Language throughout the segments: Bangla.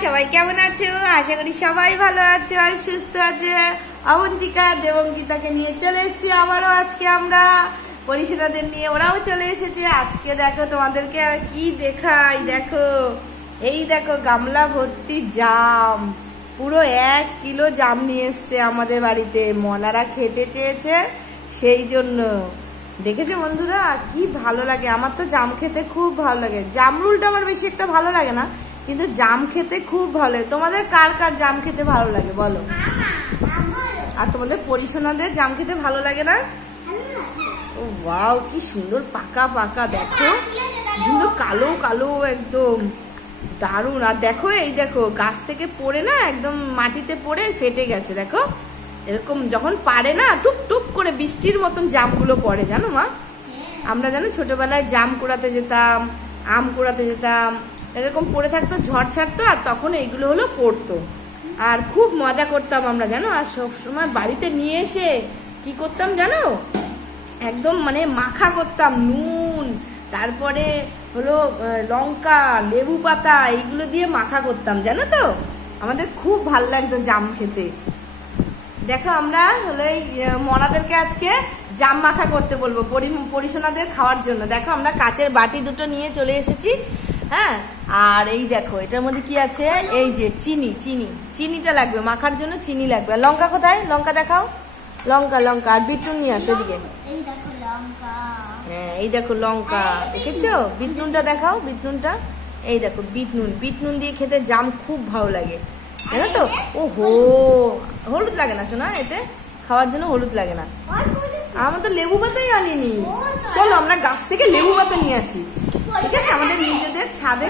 সবাই কেমন আছো? আশা করি সবাই ভালো আছো আর সুস্থ আছে। অবন্তিকা দেবঙ্কিতাকে নিয়ে চলে এসেছি আবারও। আজকে আমরা পরিষেবাদের নিয়ে, ওরাও চলে এসেছে। আজকে দেখো তোমাদেরকে আর কি দেখাই, দেখো এই দেখো গামলা ভর্তি জাম, পুরো 1 কিলো জাম নিয়ে এসছে আমাদের বাড়িতে। মনারা খেতে চেয়েছে সেই জন্য। দেখেছো বন্ধুরা কি ভালো লাগে, আমার তো জাম খেতে খুব ভালো লাগে। জামরুলটা আমার বেশি একটা ভালো লাগে না, কিন্তু জাম খেতে খুব ভালো লাগে। তোমাদের কার কার জাম খেতে ভালো লাগে বলো? আর তোমাদের পরিশোনাদের জাম খেতে ভালো লাগে না? ও ওয়াও, কি সুন্দর পাকা পাকা, দেখো সুন্দর কালো কালো একদম দারুণ। আর দেখো এই দেখো গাছ থেকে পড়ে না একদম মাটিতে পড়ে ফেটে গেছে। দেখো এরকম যখন পারে না টুপ টুপ করে বৃষ্টির মতন জামগুলো পড়ে, জানো মা? আমরা জানো ছোটবেলায় জাম কুড়াতে যেতাম, আম কুড়াতে যেতাম, এরকম পড়ে থাকতো, ঝড় ছাড়তো, আর তখন এইগুলো হলো পড়তো আর খুব মজা করতাম আমরা, জানো। আর সবসময় বাড়িতে নিয়ে এসে কি করতাম জানো, একদম মানে মাখা করতাম, নুন, তারপরে হলো লঙ্কা, লেবু পাতা, এইগুলো দিয়ে মাখা করতাম, জানো তো। আমাদের খুব ভালো লাগতো জাম খেতে। দেখো আমরা হলো এই মনাদেরকে আজকে জাম মাখা করতে বলবো পরিশোনাদের খাওয়ার জন্য। দেখো আমরা কাচের বাটি দুটো নিয়ে চলে এসেছি, হ্যাঁ। আর এই দেখো এটার মধ্যে কি আছে, এই যে চিনি, চিনিটা লাগবে মাখার জন্য, চিনি লাগবে। আর লঙ্কা কোথায়? লঙ্কা দেখাও, লঙ্কা লঙ্কা। আর বিটনুন নিয়ে আসো এদিকে। হ্যাঁ এই দেখো লঙ্কা, দেখেছো? বিটনুনটা দেখাও, বিটনুনটা। এই দেখো বিটনুন দিয়ে খেতে জাম খুব ভালো লাগে, জানো তো। ও হো, হলুদ লাগে না শোনা, এতে খাওয়ার জন্য হলুদ লাগে না। আমরা তো লেবু পাতাই আনিনি। চলো আমরা গাছ থেকে লেবু পাতা নিয়ে আসি, ঠিক আছে? আমাদের নিজেদের ছাদে,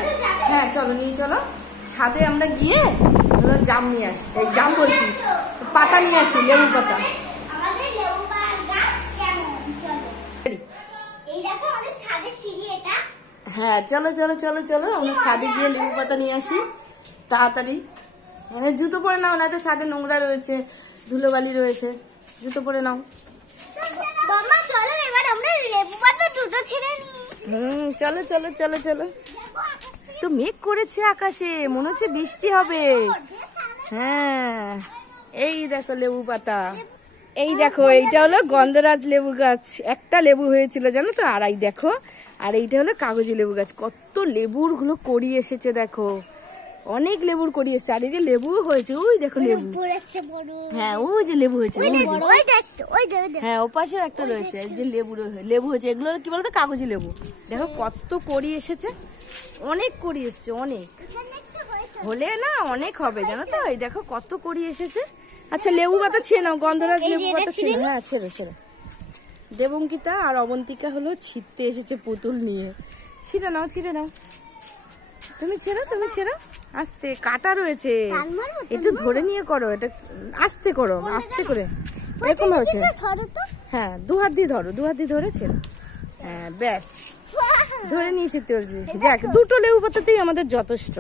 হ্যাঁ চলো নিয়ে চলো ছাদে আমরা গিয়ে জাম নিয়ে আসি। এই জাম বলছি, পাতা নিয়ে আসি, লেবু পাতা। হ্যাঁ চলো চলো চলো চলো আমরা ছাদে গিয়ে লেবু পাতা নিয়ে আসি তাড়াতাড়ি। হ্যাঁ জুতো পরে নাও, না তো ছাদে নোংরা রয়েছে, ধুলোবালি রয়েছে, জুতো পরে নাও। চলো চলো চলো চলো। তো মেঘ করেছে আকাশে, মনে হচ্ছে বৃষ্টি হবে। হ্যাঁ এই দেখো লেবু পাতা, এই দেখো এইটা হলো গন্ধরাজ লেবু গাছ, একটা লেবু হয়েছিল জানো তো। আর এই দেখো, আর এইটা হলো কাগজি লেবু গাছ। কত লেবুর গুলো কড়ি এসেছে দেখো, অনেক লেবুর কড়ি এসেছে। আর এই যে লেবু হয়েছে, ওই দেখো লেবু, হ্যাঁ ওই যে লেবু হয়েছে, হ্যাঁ ও পাশেও একটা রয়েছে যে লেবু হয়েছে। এগুলো কি বলতো, কাগজি লেবু। দেখো কত কড়ি এসেছে, অনেক কড়ি এসেছে, অনেক হলে না অনেক হবে জানো তো। এই দেখো কত কড়ি এসেছে। আচ্ছা লেবু পাতা ছেড়ে নাও, গন্ধরাজ লেবু পাতা ছেড়ে, হ্যাঁ ছেড়ে ছেড়ে। দেবঙ্কিতা আর অবন্তিকা হলো ছিটতে এসেছে পুতুল নিয়ে। ছিঁড়ে নাও, ছিঁড়ে নাও, তুমি ছেড়ো, তুমি ছেড়ো, আস্তে, কাটা রয়েছে, একটু ধরে নিয়ে করো, এটা আস্তে করো, আস্তে করে, এরকম হয়েছে। হ্যাঁ 2 হাত দিয়ে ধরো, 2 হাত দিয়ে ধরে ছেড়ো, হ্যাঁ ব্যাস ধরে নিয়েছি তুলছি। যাক, 2টো লেবু পাতাতেই আমাদের যথেষ্ট।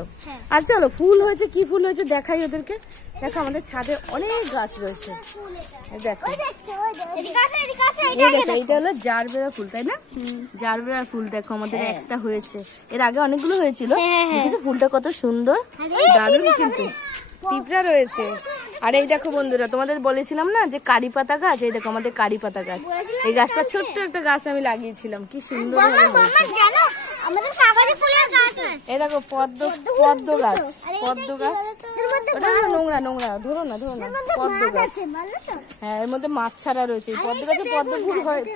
আর চলো ফুল হয়েছে, কি ফুল হয়েছে দেখাই ওদেরকে। দেখো আমাদের ছাদে অনেক গাছ রয়েছে, দেখো এইটা হলো জারবেরা ফুল, তাই না? জারবেরা ফুল দেখো আমাদের একটা হয়েছে, এর আগে অনেকগুলো হয়েছিল। দেখেছো ফুলটা কত সুন্দর, দারুণ। কিন্তু পিঁপড়া রয়েছে। আর এই দেখো বন্ধুরা, তোমাদের বলেছিলাম না যে কারি পাতা গাছ, এই দেখো আমাদের কারি পাতা গাছ। এই গাছটা ছোট্ট একটা গাছ আমি লাগিয়েছিলাম, কি সুন্দর হয়েছে। এই দেখো পদ্ম গাছ, পদ্ম গাছ, ওটা নোংরা নোংরা, ধরো না ধরো না, পদ্ম গাছ। হ্যাঁ এর মধ্যে মাছ ছাড়া রয়েছে। পদ্ম গাছে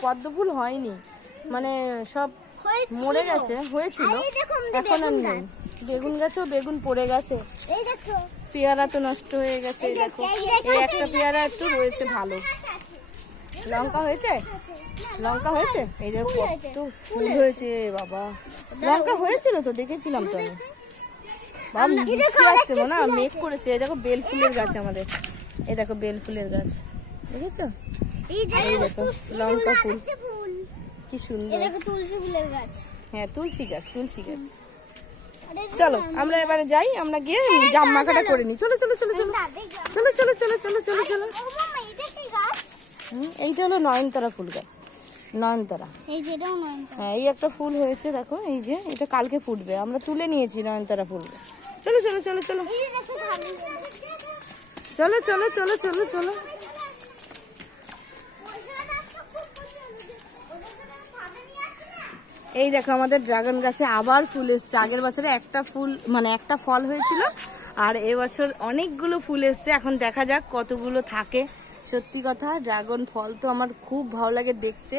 পদ্ম ফুল হয়নি, মানে সব মরে গেছে, হয়েছিল এখন আর নেই। বেগুন গাছেও বেগুন পড়ে গেছে, পেয়ারা তো নষ্ট হয়ে গেছে। দেখো এই একটা পেয়ারা একটু রয়েছে ভালো। লঙ্কা হয়েছে, লঙ্কা হয়েছে, এই দেখো কত ফুল হয়েছে বাবা। লঙ্কা হয়েছিল তো, দেখেছিলাম তো আমি। বৃষ্টি আসছে না, মেঘ করেছে। এই দেখো বেল ফুলের গাছ আমাদের, এই দেখো বেল ফুলের গাছ, দেখেছো? এই দেখো লঙ্কা ফুল, কি সুন্দর। হ্যাঁ তুলসী গাছ, তুলসী গাছ। চলো আমরা এবারে যাই, আমরা গিয়ে জাম মাখাটা করে নিই। চলো চলো চলো চলো চলো চলো চলো চলো চলো চলো। এইটা হলো নয়নতারা ফুল গাছ, নয়নতারা। হ্যাঁ এই একটা ফুল হয়েছে দেখো, এই যে এটা কালকে ফুটবে, আমরা তুলে নিয়েছি নয়নতারা ফুল। চলো চলো চলো চলো চলো চলো চলো চলো চলো। এই দেখো আমাদের ড্রাগন গাছে আবার ফুল এসছে। আগের বছরে একটা ফুল মানে একটা ফল হয়েছিল, আর এবছর অনেকগুলো ফুল এসছে। এখন দেখা যাক কতগুলো থাকে। সত্যি কথা, ড্রাগন ফল তো আমার খুব ভালো লাগে দেখতে।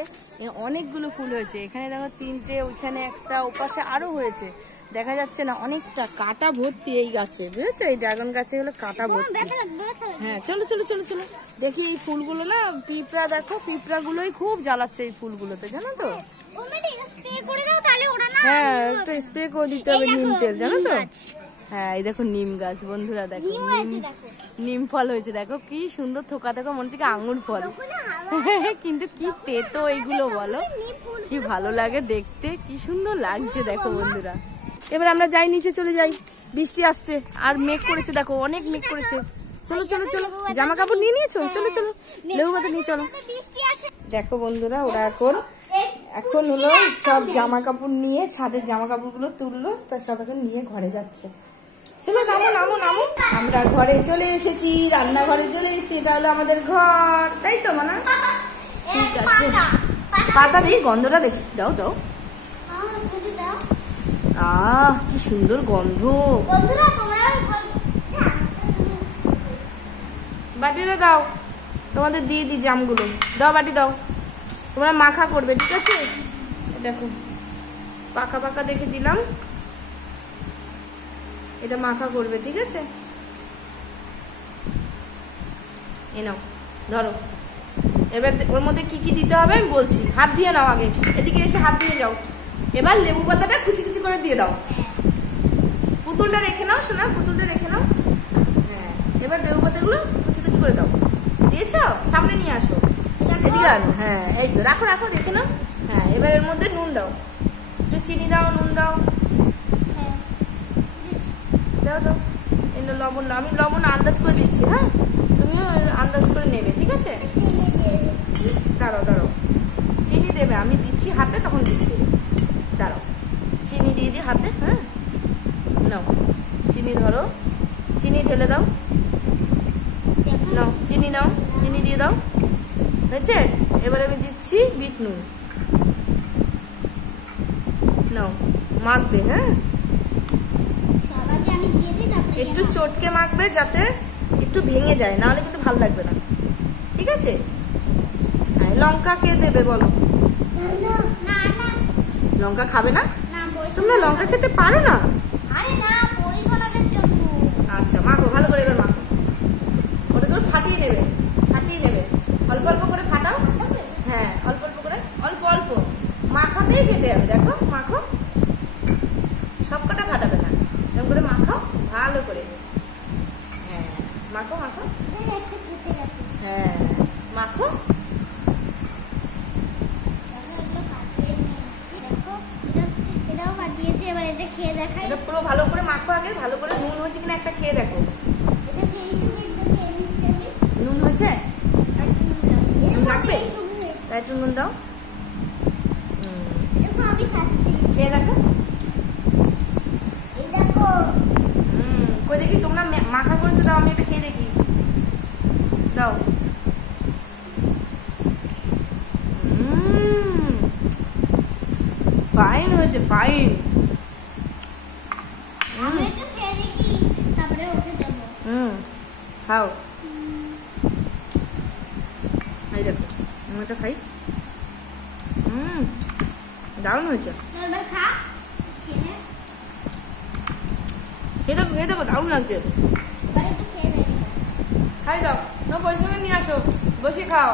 অনেকগুলো ফুল হয়েছে, এখানে দেখো 3টে, ওইখানে একটা, ওপাশে আরো হয়েছে, দেখা যাচ্ছে না। অনেকটা কাঁটা ভর্তি এই গাছে, বুঝেছো? এই ড্রাগন গাছে হলো কাঁটা ভর্তি। হ্যাঁ চলো চলো চলো চলো দেখি এই ফুলগুলো না, পিঁপড়া দেখো, পিঁপড়া গুলোই খুব জ্বালাচ্ছে এই ফুলগুলোতে, জানো তো? হ্যাঁ একটু স্প্রে করে দিতে হবে নিম তেল, জানো তো? হ্যাঁ এই দেখো নিম গাছ বন্ধুরা, দেখো নিম ফল হয়েছে, দেখো কি সুন্দর থোকা, দেখো মনে হচ্ছে কি আঙুর ফল। কিন্তু কি তেতো এইগুলো বলো, কি ভালো লাগে দেখতে, কি সুন্দর লাগছে দেখো বন্ধুরা। এবার আমরা যাই, নিচে চলে যাই, বৃষ্টি আসছে আর মেঘ করেছে, দেখো অনেক মেঘ করেছে। চলো চলো চলো, জামা কাপড় নিয়ে নিয়েছো? চলো চলো লেবু পাতা নিয়ে চলো। দেখো বন্ধুরা, ওরা এখন হলো সব জামা কাপড় নিয়ে, ছাদের জামা কাপড় গুলো তুললো, তার সব এখন নিয়ে ঘরে যাচ্ছে। চলো নামো নামো নামো। আমরা ঘরে চলে এসেছি, রান্নাঘরে চলে এসেছি। এটা হলো আমাদের ঘর, তাই তো মানা? ঠিক আছে, পাতা দিই, গন্ধটা দেখি, দাও দাও। কি সুন্দর গন্ধ। বাটিতে দাও, তোমাদের দিয়ে দিই জামগুলো, দাও বাটি দাও। তোমরা মাখা করবে, ঠিক আছে? দেখো পাকা পাকা দেখে দিলাম, এটা মাখা করবে, ঠিক আছে? এ নাও ধরো। এবার ওর মধ্যে কি কি দিতে হবে আমি বলছি, হাত ধুয়ে নাও আগে, এদিকে এসে হাত ধুয়ে যাও। এবার লেবু পাতাটা কুচি কুচি করে দিয়ে দাও। পুতুলটা রেখে নাও সোনা, পুতুলটা রেখে নাও। হ্যাঁ এবার লেবু পাতাগুলো কুচি কুচি করে দাও। দিয়েছো? সামনে নিয়ে আসো, এদিকে আনো। হ্যাঁ এই তো, রাখো রাখো, রেখে নাও। হ্যাঁ এবার এর মধ্যে নুন দাও, একটু চিনি দাও, নুন দাও, দাও দাও। এই লবণ, আমি লবণ আন্দাজ করে দিচ্ছি, হ্যাঁ তুমিও আন্দাজ করে নেবে, ঠিক আছে? দাঁড়াও দাঁড়াও, চিনি দেবে, আমি দিচ্ছি হাতে, তখন দিচ্ছি। দাঁড়াও, চিনি দিয়ে দিই হাতে। হ্যাঁ নাও চিনি, ধরো চিনি ঢেলে দাও। নাও চিনি, নাও চিনি দিয়ে দাও, হয়েছে? এবার আমি দিচ্ছি বিট নুন, নাও মাখবে। হ্যাঁ একটু চটকে মাখবে যাতে একটু ভেঙে যায়, নাহলে কিন্তু ভালো লাগবে না, ঠিক আছে? লঙ্কা কে দেবে বলো? লঙ্কা খাবে না? তোমরা লঙ্কা খেতে পারো না? আচ্ছা মাখো ভালো করে, এবার মাখো, ওটা তো ফাটিয়ে নেবে, ফাটিয়ে নেবে, অল্প অল্প করে ফাটাও। হ্যাঁ অল্প অল্প করে, অল্প অল্প মাখাতেই ফেটে যাবে। দেখো মাখো, সব কটা ফাটাবে না, এরকম করে মাখাও ভালো করে। হ্যাঁ মাখো মাখো, হ্যাঁ মাখো। এটা পুরো ভালো করে মাখো আগে, ভালো করে। নুন হয়েছে কিনা একটা খেয়ে দেখো, নুন হয়েছে? লাগবে, একটু নুন দাও, খেয়ে দেখো। কই দেখি তোমরা মাখা করেছো, দাও আমি এটা খেয়ে দেখি, দাও। ফাইন হয়েছে, ফাইন। খাও, এই দেখো আমি এটা খাই। দারুণ হয়েছে, খেয়ে দেখো, খেয়ে দেখো, দারুণ লাগছে। খাই দাও, না পয়সা নিয়ে আসো, বসে খাও।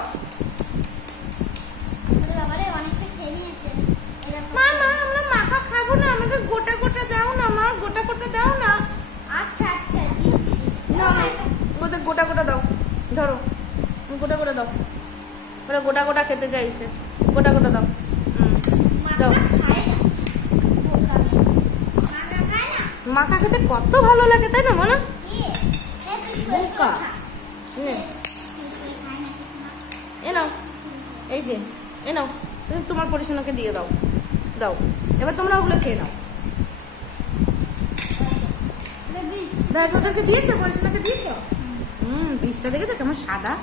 মা মা আমরা মাখা খাবো না, আমাদের গোটা গোটা দাও না মা, গোটা গোটা দাও না। আচ্ছা আচ্ছা দিচ্ছি, না ওদের গোটা গোটা দাও, ধরো গোটা গোটা দাও, ওরা গোটা গোটা খেতে চাইছে, গোটা গোটা দাও। দাও, মাখা খেতে কত ভালো লাগে তাই না মনে? এ নাও, এই যে এ নাও, তোমার পরিশোনাকে দিয়ে দাও, দাও। এবার তোমরা ওগুলো খেয়ে নাও। ব্যাস ওদেরকে দিয়েছো, পরিষ্কারকে দিয়েছো। বীজটা দেখেছো কেমন সাদা,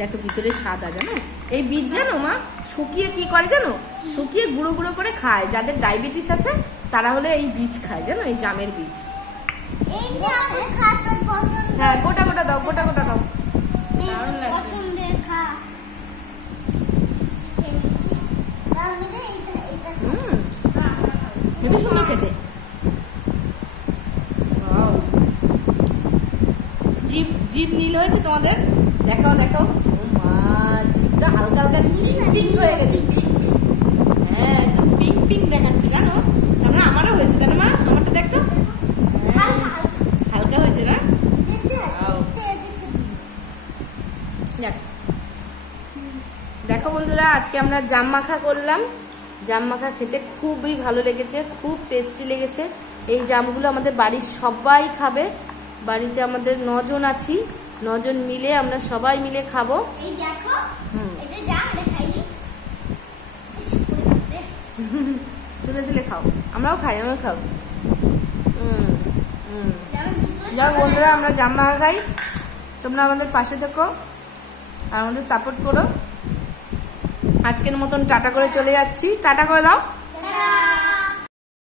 দেখো ভিতরে সাদা, জানো এই বীজ জানো মা শুকিয়ে কি করে জানো, শুকিয়ে গুঁড়ো গুঁড়ো করে খায়। যাদের ডায়াবেটিস আছে তারা হলে এই বীজ খায়, জানো এই জামের বীজ। হ্যাঁ গোটা গোটা দাও, গোটা গোটা দাও, দারুণ লাগছে। হেবি সুন্দর খেতে। জিভ জিভ নীল হয়েছে তোমাদের, দেখাও দেখাও। ও মা জিভটা হালকা হালকা পিঙ্ক পিঙ্ক হয়ে গেছে, পিঙ্ক পিঙ্ক। হ্যাঁ একদম পিঙ্ক পিঙ্ক দেখাচ্ছে জানো। আমরা আমারও হয়েছে কেন মা, আমারটা দেখতো হালকা হয়েছে না। দেখো বন্ধুরা আজকে আমরা জাম মাখা করলাম। জাম মাখা খেতে খুবই ভালো লেগেছে, খুব টেস্টি লেগেছে। এই জামগুলো আমাদের বাড়ির সবাই খাবে। বাড়িতে আমাদের 9 জন আছি, 9 জন মিলে আমরা সবাই মিলে খাবো। তুলে তুলে খাও, আমরাও খাই, আমরাও খাও। যাও বন্ধুরা আমরা জাম মাখা খাই, তোমরা আমাদের পাশে থেকো আর আমাদের সাপোর্ট করো। আজকের মতন টাটা করে চলে যাচ্ছি, টাটা করে দাও।